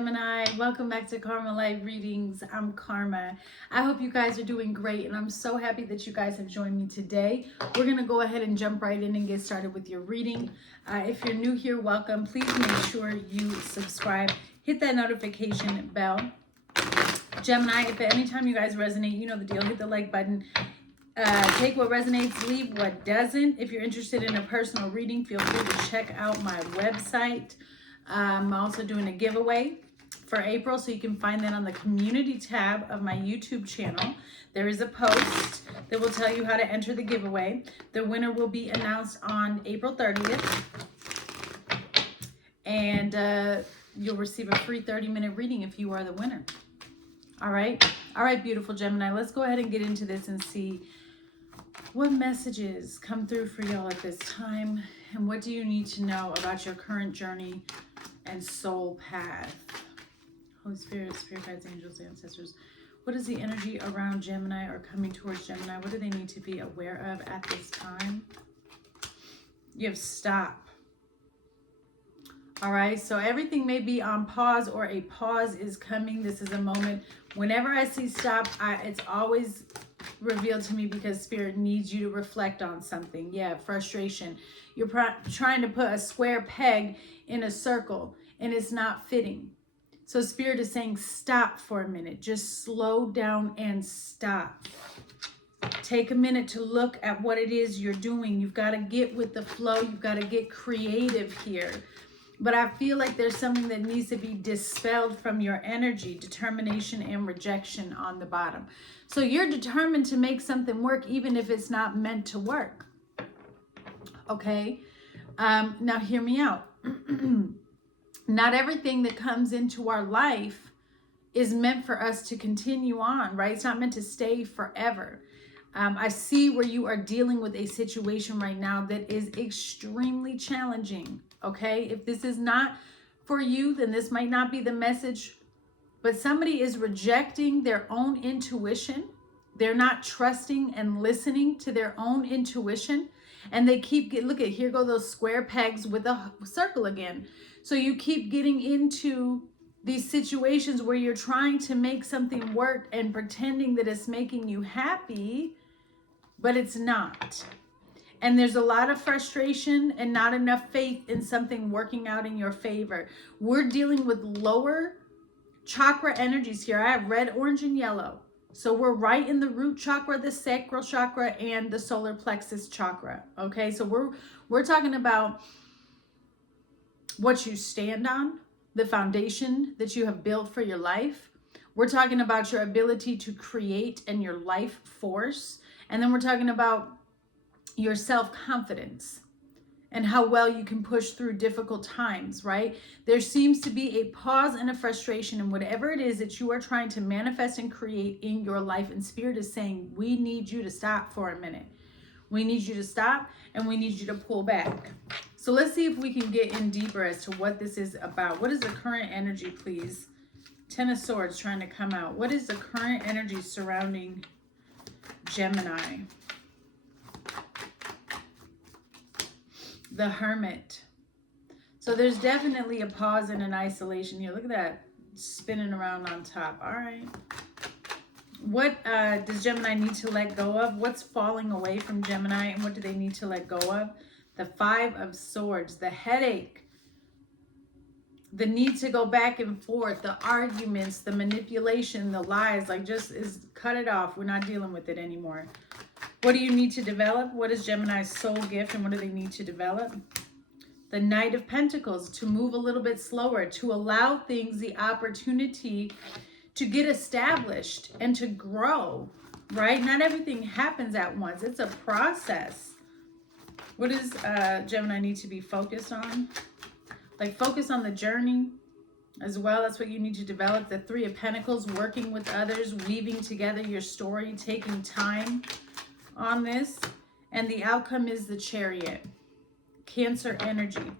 Gemini. Welcome back to Karma Light Readings. I'm Karma. I hope you guys are doing great, and I'm so happy that you guys have joined me today. We're going to go ahead and jump right in and get started with your reading. If you're new here, welcome. Please make sure you subscribe. Hit that notification bell. Gemini, if at any time you guys resonate, you know the deal. Hit the like button. Take what resonates, leave what doesn't. If you're interested in a personal reading, feel free to check out my website. I'm also doing a giveaway for April, so you can find that on the community tab of my YouTube channel. There is a post that will tell you how to enter the giveaway. The winner will be announced on April 30th, and you'll receive a free 30-minute reading if you are the winner. All right, beautiful Gemini, let's go ahead and get into this and see what messages come through for y'all at this time, and what do you need to know about your current journey and soul path. Holy Spirit, Spirit guides, angels, ancestors. What is the energy around Gemini or coming towards Gemini? What do they need to be aware of at this time? You have stop. All right, so everything may be on pause, or a pause is coming. This is a moment. Whenever I see stop, it's always revealed to me because Spirit needs you to reflect on something. Yeah, frustration. You're trying to put a square peg in a circle and it's not fitting. So Spirit is saying stop for a minute. Just slow down and stop. Take a minute to look at what it is you're doing. You've got to get with the flow. You've got to get creative here. But I feel like there's something that needs to be dispelled from your energy, determination and rejection on the bottom. So you're determined to make something work, even if it's not meant to work. Okay? Now hear me out. Not everything that comes into our life is meant for us to continue on, right? It's not meant to stay forever. I see where you are dealing with a situation right now that is extremely challenging, okay? If this is not for you, then this might not be the message, but somebody is rejecting their own intuition. They're not trusting and listening to their own intuition, and they keep look at, here go those square pegs with a circle again. So you keep getting into these situations where you're trying to make something work and pretending that it's making you happy, but it's not. And there's a lot of frustration and not enough faith in something working out in your favor. We're dealing with lower chakra energies here. I have red, orange, and yellow. So we're right in the root chakra, the sacral chakra, and the solar plexus chakra. Okay, so we're talking about what you stand on, the foundation that you have built for your life. We're talking about your ability to create and your life force. And then we're talking about your self-confidence and how well you can push through difficult times, right? There seems to be a pause and a frustration in whatever it is that you are trying to manifest and create in your life. And Spirit is saying, we need you to stop for a minute. We need you to stop, and we need you to pull back. So let's see if we can get in deeper as to what this is about. What is the current energy, please? Ten of Swords trying to come out. What is the current energy surrounding Gemini? The Hermit. So there's definitely a pause and an isolation here. Look at that spinning around on top. All right. What does Gemini need to let go of? What's falling away from Gemini, and what do they need to let go of? The Five of Swords, the headache, the need to go back and forth, the arguments, the manipulation, the lies, like just cut it off. We're not dealing with it anymore. What do you need to develop? What is Gemini's soul gift, and what do they need to develop? The Knight of Pentacles, to move a little bit slower, to allow things the opportunity to get established and to grow, right? Not everything happens at once. It's a process. What does Gemini need to be focused on? Like focus on the journey as well. That's what you need to develop. The Three of Pentacles, working with others, weaving together your story, taking time on this. And the outcome is the Chariot. Cancer energy.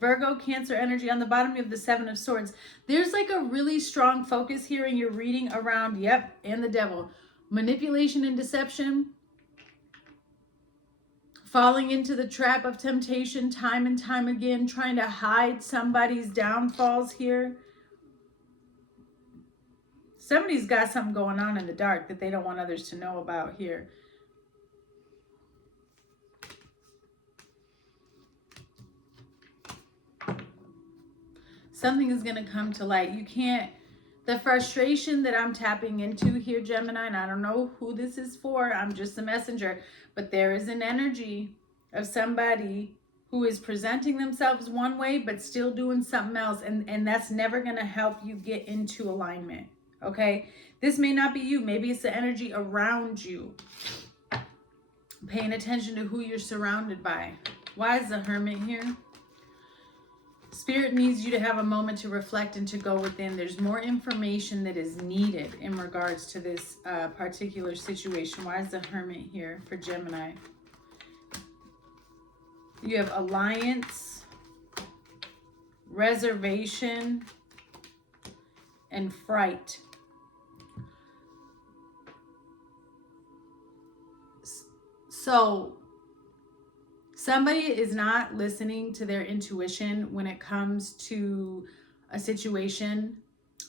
Virgo, Cancer energy. On the bottom, you have the Seven of Swords. There's like a really strong focus here in your reading around, and the Devil. Manipulation and deception. Falling into the trap of temptation time and time again. Trying to hide somebody's downfalls here. Somebody's got something going on in the dark that they don't want others to know about here. Something is going to come to light. You can't, the frustration that I'm tapping into here, Gemini, and I don't know who this is for, I'm just a messenger, but there is an energy of somebody who is presenting themselves one way, but still doing something else. And that's never going to help you get into alignment. Okay. This may not be you. Maybe it's the energy around you. Paying attention to who you're surrounded by. Why is the Hermit here? Spirit needs you to have a moment to reflect and to go within. There's more information that is needed in regards to this particular situation. Why is the Hermit here for Gemini? You have alliance, reservation, and fright. So somebody is not listening to their intuition when it comes to a situation.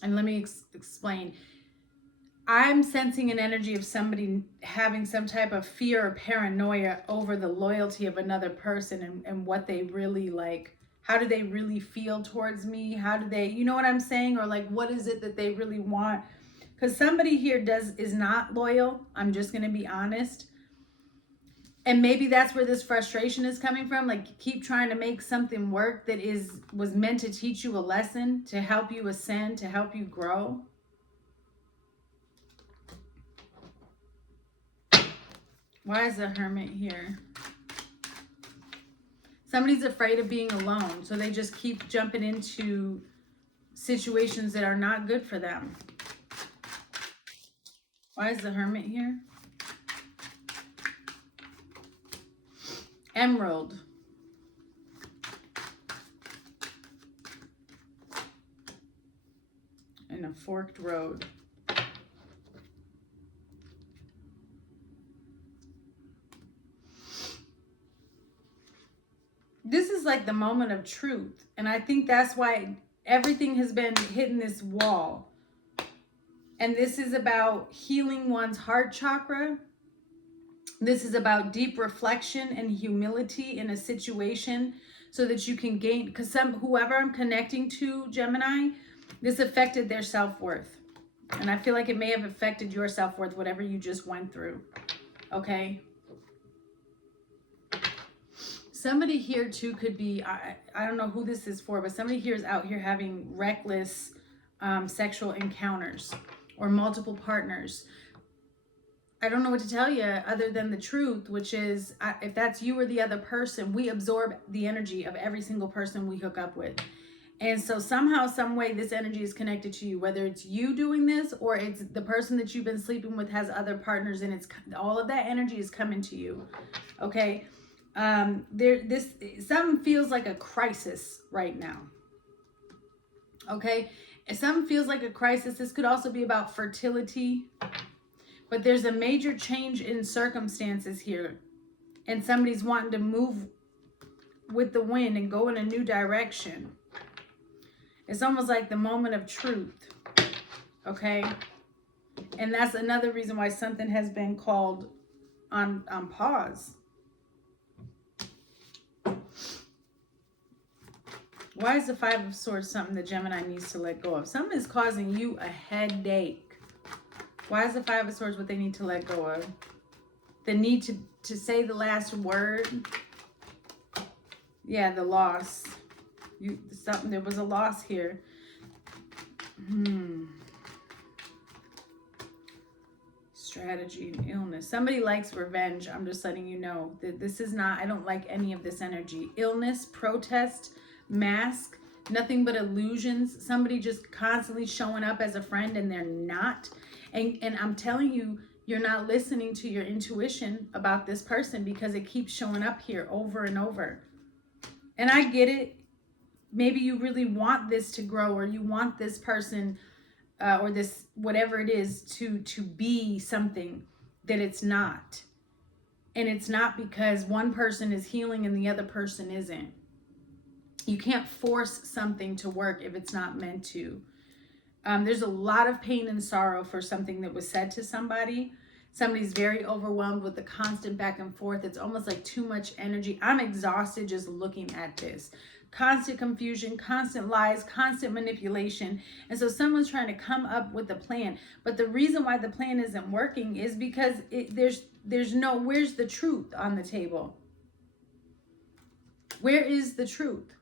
And let me explain. I'm sensing an energy of somebody having some type of fear or paranoia over the loyalty of another person and what they really like. How do they really feel towards me? How do they, you know what I'm saying? Or like, what is it that they really want? Because somebody here is not loyal. I'm just going to be honest. And maybe that's where this frustration is coming from. Like, you keep trying to make something work that was meant to teach you a lesson, to help you ascend, to help you grow. Why is the Hermit here? Somebody's afraid of being alone, so they just keep jumping into situations that are not good for them. Why is the Hermit here? Emerald. And a forked road. This is like the moment of truth. And I think that's why everything has been hitting this wall. And this is about healing one's heart chakra. This is about deep reflection and humility in a situation so that you can gain, because whoever I'm connecting to, Gemini, this affected their self-worth. And I feel like it may have affected your self-worth, whatever you just went through. Okay? Somebody here too could be, I don't know who this is for, but somebody here is out here having reckless sexual encounters or multiple partners. I don't know what to tell you other than the truth, which is if that's you or the other person, we absorb the energy of every single person we hook up with. And so somehow, some way, this energy is connected to you, whether it's you doing this or it's the person that you've been sleeping with has other partners, and it's all of that energy is coming to you. Okay. Something feels like a crisis right now. Okay. If something feels like a crisis, this could also be about fertility. But there's a major change in circumstances here. And somebody's wanting to move with the wind and go in a new direction. It's almost like the moment of truth. Okay? And that's another reason why something has been called on pause. Why is the Five of Swords something that Gemini needs to let go of? Something is causing you a headache. Why is the Five of Swords what they need to let go of? The need to say the last word. Yeah, the loss. There was a loss here. Strategy and illness. Somebody likes revenge. I'm just letting you know that this is not, I don't like any of this energy. Illness, protest, mask, nothing but illusions. Somebody just constantly showing up as a friend and they're not. And I'm telling you, you're not listening to your intuition about this person because it keeps showing up here over and over. And I get it. Maybe you really want this to grow, or you want this person or this, whatever it is, to be something that it's not. And it's not because one person is healing and the other person isn't. You can't force something to work if it's not meant to. There's a lot of pain and sorrow for something that was said to somebody. Somebody's very overwhelmed with the constant back and forth. It's almost like too much energy. I'm exhausted just looking at this. Constant confusion, constant lies, constant manipulation. And so someone's trying to come up with a plan. But the reason why the plan isn't working is because there's no, where's the truth on the table? Where is the truth?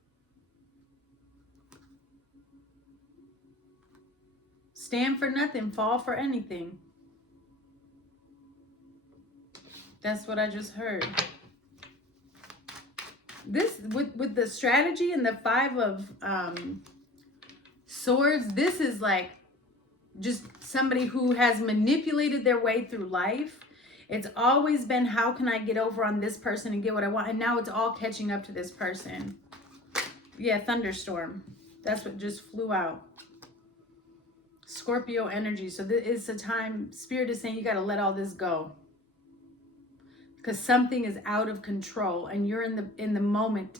Stand for nothing, fall for anything. That's what I just heard. This, with the strategy and the 5 of swords, this is like just somebody who has manipulated their way through life. It's always been, how can I get over on this person and get what I want? And now it's all catching up to this person. Yeah, thunderstorm. That's what just flew out. Scorpio energy. So this is a time, Spirit is saying you got to let all this go. Because something is out of control and you're in the moment.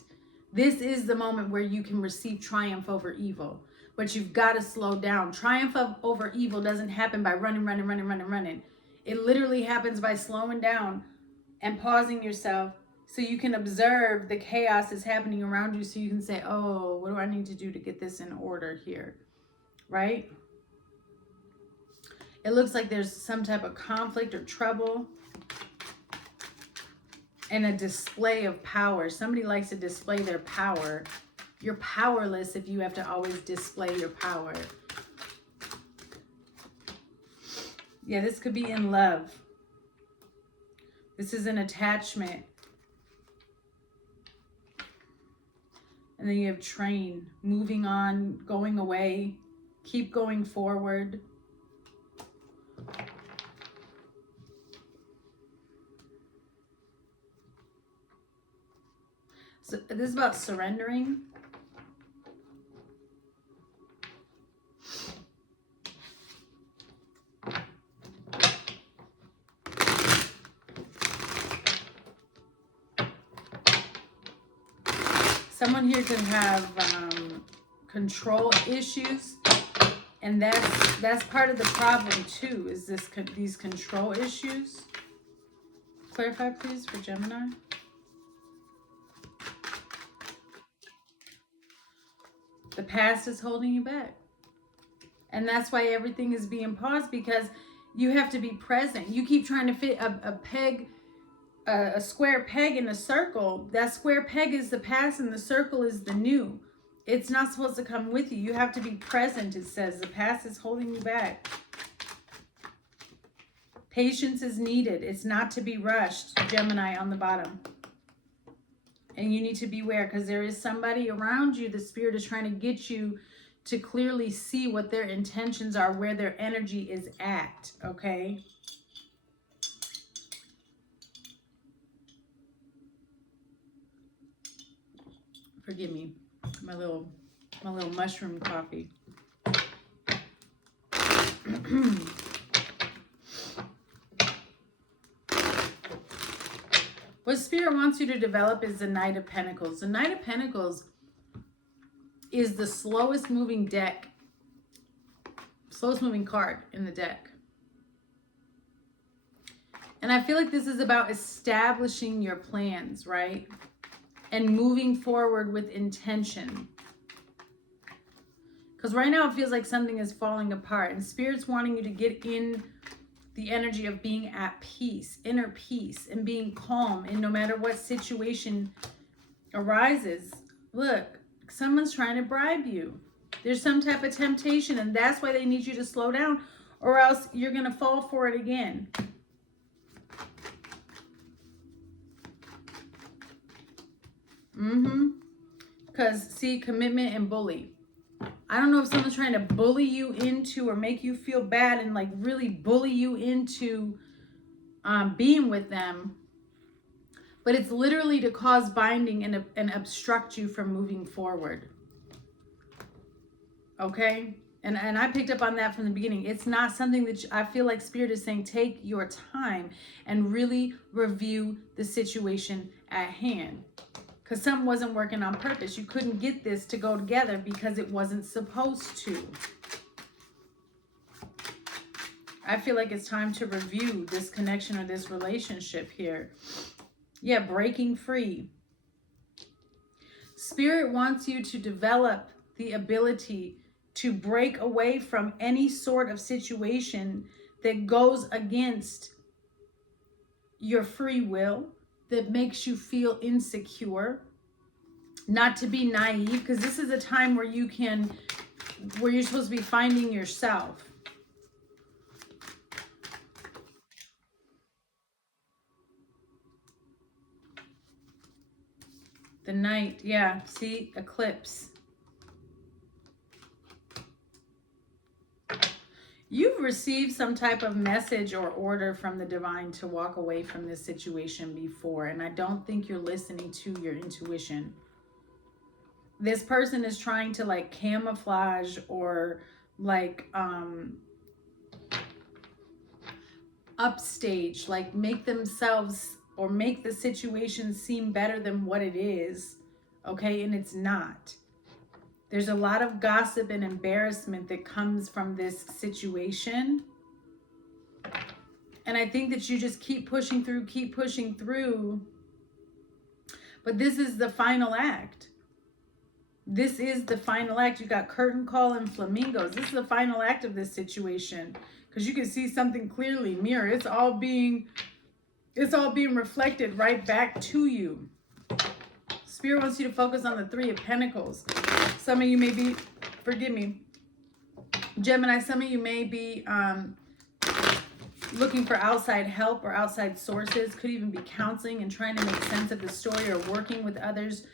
This is the moment where you can receive triumph over evil. But you've got to slow down. Triumph over evil doesn't happen by running. It literally happens by slowing down and pausing yourself so you can observe the chaos that's happening around you, so you can say, oh, what do I need to do to get this in order here? Right? It looks like there's some type of conflict or trouble. And a display of power. Somebody likes to display their power. You're powerless if you have to always display your power. Yeah, this could be in love. This is an attachment. And then you have train, moving on, going away, keep going forward. So this is about surrendering. Someone here could have control issues, and that's part of the problem too. Is these control issues? Clarify, please, for Gemini. The past is holding you back. And that's why everything is being paused, because you have to be present. You keep trying to fit a square peg in a circle. That square peg is the past and the circle is the new. It's not supposed to come with you. You have to be present, it says. The past is holding you back. Patience is needed. It's not to be rushed, Gemini on the bottom. And you need to beware, because there is somebody around you. The Spirit is trying to get you to clearly see what their intentions are, where their energy is at, okay? Forgive me, my little mushroom coffee. What Spirit wants you to develop is the Knight of Pentacles. The Knight of Pentacles is the slowest moving card in the deck. And I feel like this is about establishing your plans, right? And moving forward with intention. Because right now it feels like something is falling apart, and Spirit's wanting you to get in the energy of being at peace, inner peace, and being calm in no matter what situation arises. Look, someone's trying to bribe you. There's some type of temptation, and that's why they need you to slow down, or else you're going to fall for it again. Because, see, commitment and bully. I don't know if someone's trying to bully you into, or make you feel bad and like really bully you into being with them. But it's literally to cause binding and obstruct you from moving forward. Okay? And I picked up on that from the beginning. It's not something that I feel like Spirit is saying, take your time and really review the situation at hand. Because something wasn't working on purpose. You couldn't get this to go together because it wasn't supposed to. I feel like it's time to review this connection or this relationship here. Yeah, breaking free. Spirit wants you to develop the ability to break away from any sort of situation that goes against your free will, that makes you feel insecure. Not to be naive, because this is a time where you're supposed to be finding yourself. The Knight, yeah, see, eclipse. You've received some type of message or order from the divine to walk away from this situation before, and I don't think you're listening to your intuition. This person is trying to like camouflage or like upstage, like make themselves or make the situation seem better than what it is, okay? And it's not. There's a lot of gossip and embarrassment that comes from this situation. And I think that you just keep pushing through. But this is the final act. This is the final act. You got curtain call and flamingos. This is the final act of this situation. Because you can see something clearly. Mirror. It's all being reflected right back to you. Spirit wants you to focus on the Three of Pentacles. Some of you may be, forgive me, Gemini, some of you may be looking for outside help or outside sources. Could even be counseling and trying to make sense of the story, or working with others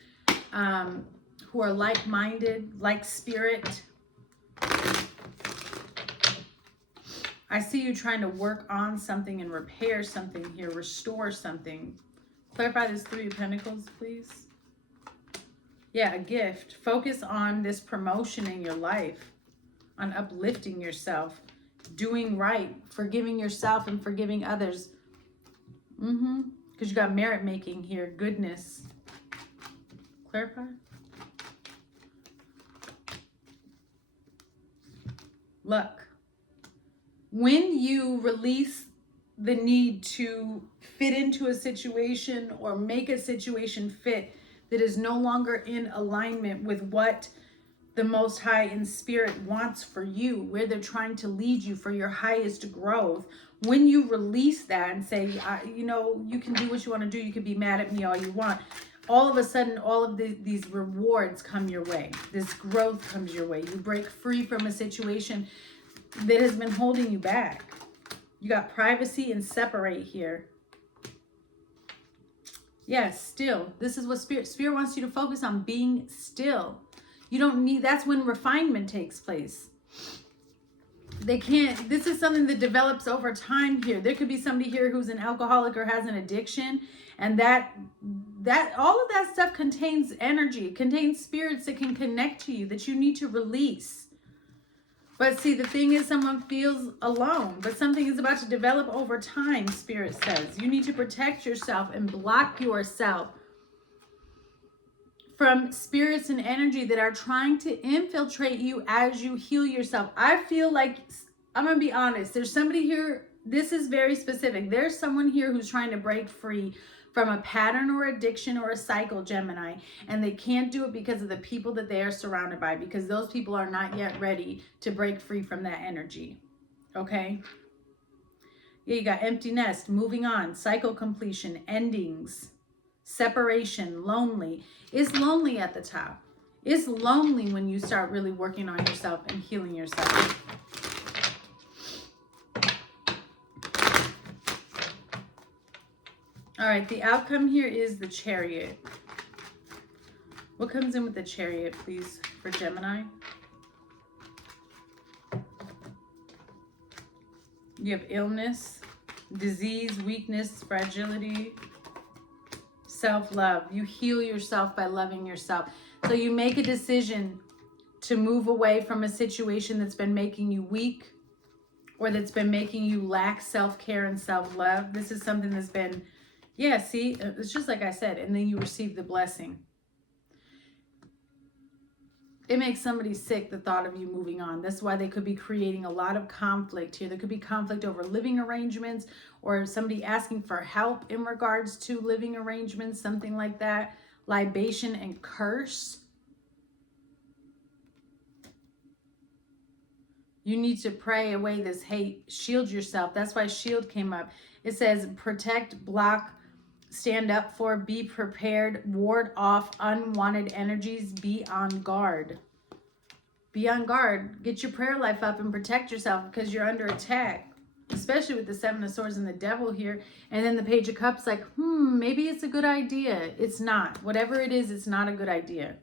who are like-minded, like spirit. I see you trying to work on something and repair something here, restore something. Clarify this Three of Pentacles, please. Yeah, a gift. Focus on this promotion in your life, on uplifting yourself, doing right, forgiving yourself and forgiving others. Because you got merit making here, goodness. Clarify. Luck. When you release the need to fit into a situation or make a situation fit that is no longer in alignment with what the Most High in Spirit wants for you, where they're trying to lead you for your highest growth, when you release that and say, you know, you can do what you want to do, you can be mad at me all you want, all of a sudden, all of these rewards come your way. This growth comes your way. You break free from a situation that has been holding you back. You got privacy and separate here. Yes, still. This is what Spirit wants you to focus on, being still. You don't need, that's when refinement takes place. This is something that develops over time here. There could be somebody here who's an alcoholic or has an addiction, and that all of that stuff contains energy. It contains spirits that can connect to you that you need to release. But see, the thing is, someone feels alone, but something is about to develop over time, Spirit says. You need to protect yourself and block yourself from spirits and energy that are trying to infiltrate you as you heal yourself. I feel like, I'm going to be honest, there's somebody here, this is very specific. There's someone here who's trying to break free from a pattern or addiction or a cycle, Gemini, and they can't do it because of the people that they are surrounded by, because those people are not yet ready to break free from that energy. Okay? Yeah, you got empty nest, moving on, cycle completion, endings, separation, lonely. It's lonely at the top. It's lonely when you start really working on yourself and healing yourself. All right, the outcome here is the Chariot. What comes in with the Chariot, please, for Gemini? You have illness, disease, weakness, fragility, self-love. You heal yourself by loving yourself. So you make a decision to move away from a situation that's been making you weak, or that's been making you lack self-care and self-love. This is something that's been, yeah, see, it's just like I said, and then you receive the blessing. It makes somebody sick, the thought of you moving on. That's why they could be creating a lot of conflict here. There could be conflict over living arrangements, or somebody asking for help in regards to living arrangements, something like that. Libation and curse. You need to pray away this hate. Shield yourself. That's why shield came up. It says protect, block, stand up for, be prepared, ward off unwanted energies, be on guard. Be on guard. Get your prayer life up and protect yourself because you're under attack, especially with the Seven of Swords and the Devil here. And then the Page of Cups, like, maybe it's a good idea. It's not. Whatever it is, it's not a good idea.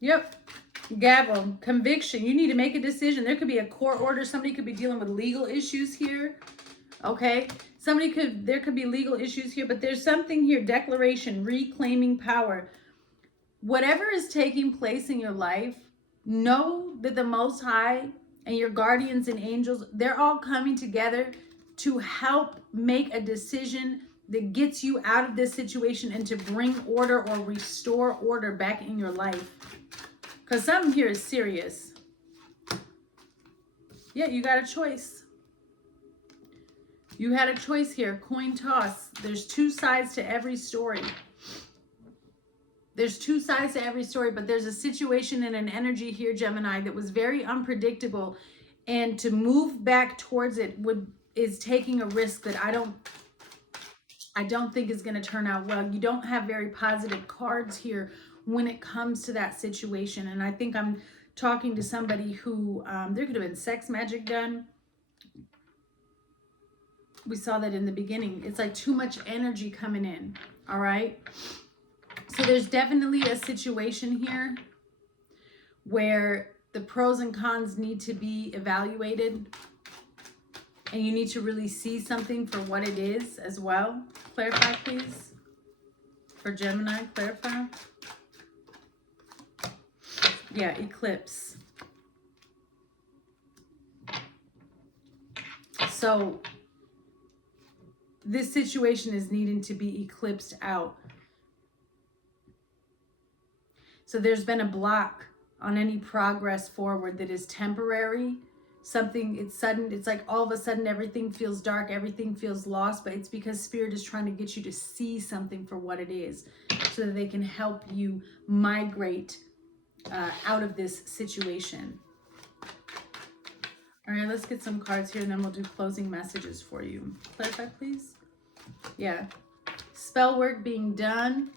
Yep. Gavel, conviction. You need to make a decision. There could be a court order. Somebody could be dealing with legal issues here. Okay. There could be legal issues here, but there's something here. Declaration, reclaiming power. Whatever is taking place in your life, know that the Most High and your guardians and angels, they're all coming together to help make a decision that gets you out of this situation and to bring order or restore order back in your life. Because something here is serious. Yeah, you got a choice. You had a choice here. Coin toss. There's two sides to every story. There's two sides to every story, but there's a situation and an energy here, Gemini, that was very unpredictable. And to move back towards it is taking a risk that I don't think is going to turn out well. You don't have very positive cards here when it comes to that situation. And I think I'm talking to somebody who, there could have been sex magic done. We saw that in the beginning. It's like too much energy coming in. All right. So there's definitely a situation here where the pros and cons need to be evaluated. And you need to really see something for what it is as well. Clarify, please. For Gemini, clarify. Yeah, eclipse. So this situation is needing to be eclipsed out. So there's been a block on any progress forward that is temporary. Something, it's sudden, it's like all of a sudden everything feels dark, everything feels lost, but it's because Spirit is trying to get you to see something for what it is so that they can help you migrate out of this situation. All right, let's get some cards here and then we'll do closing messages for you. Clarify, please. Yeah. Spell work being done.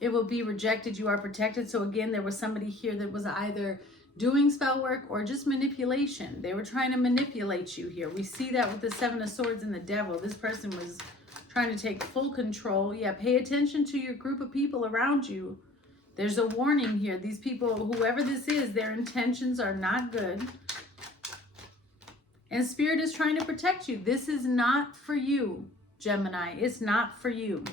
It will be rejected. You are protected. So again, there was somebody here that was either doing spell work or just manipulation. They were trying to manipulate you here. We see that with the Seven of Swords and the Devil. This person was trying to take full control. Yeah, pay attention to your group of people around you. There's a warning here. These people, whoever this is, their intentions are not good. And Spirit is trying to protect you. This is not for you, Gemini. It's not for you.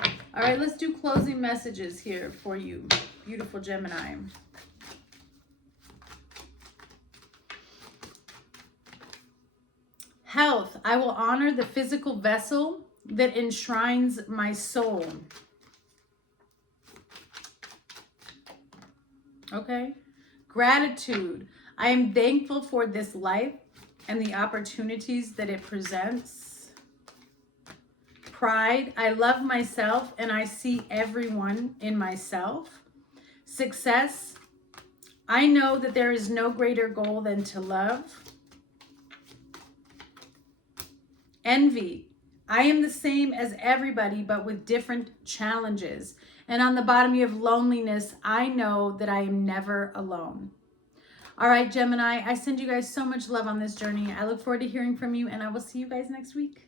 All right, let's do closing messages here for you, beautiful Gemini. Health. I will honor the physical vessel that enshrines my soul. Okay. Gratitude. I am thankful for this life and the opportunities that it presents. Pride. I love myself and I see everyone in myself. Success. I know that there is no greater goal than to love. Envy. I am the same as everybody, but with different challenges. And on the bottom, you have loneliness. I know that I am never alone. All right, Gemini, I send you guys so much love on this journey. I look forward to hearing from you, and I will see you guys next week.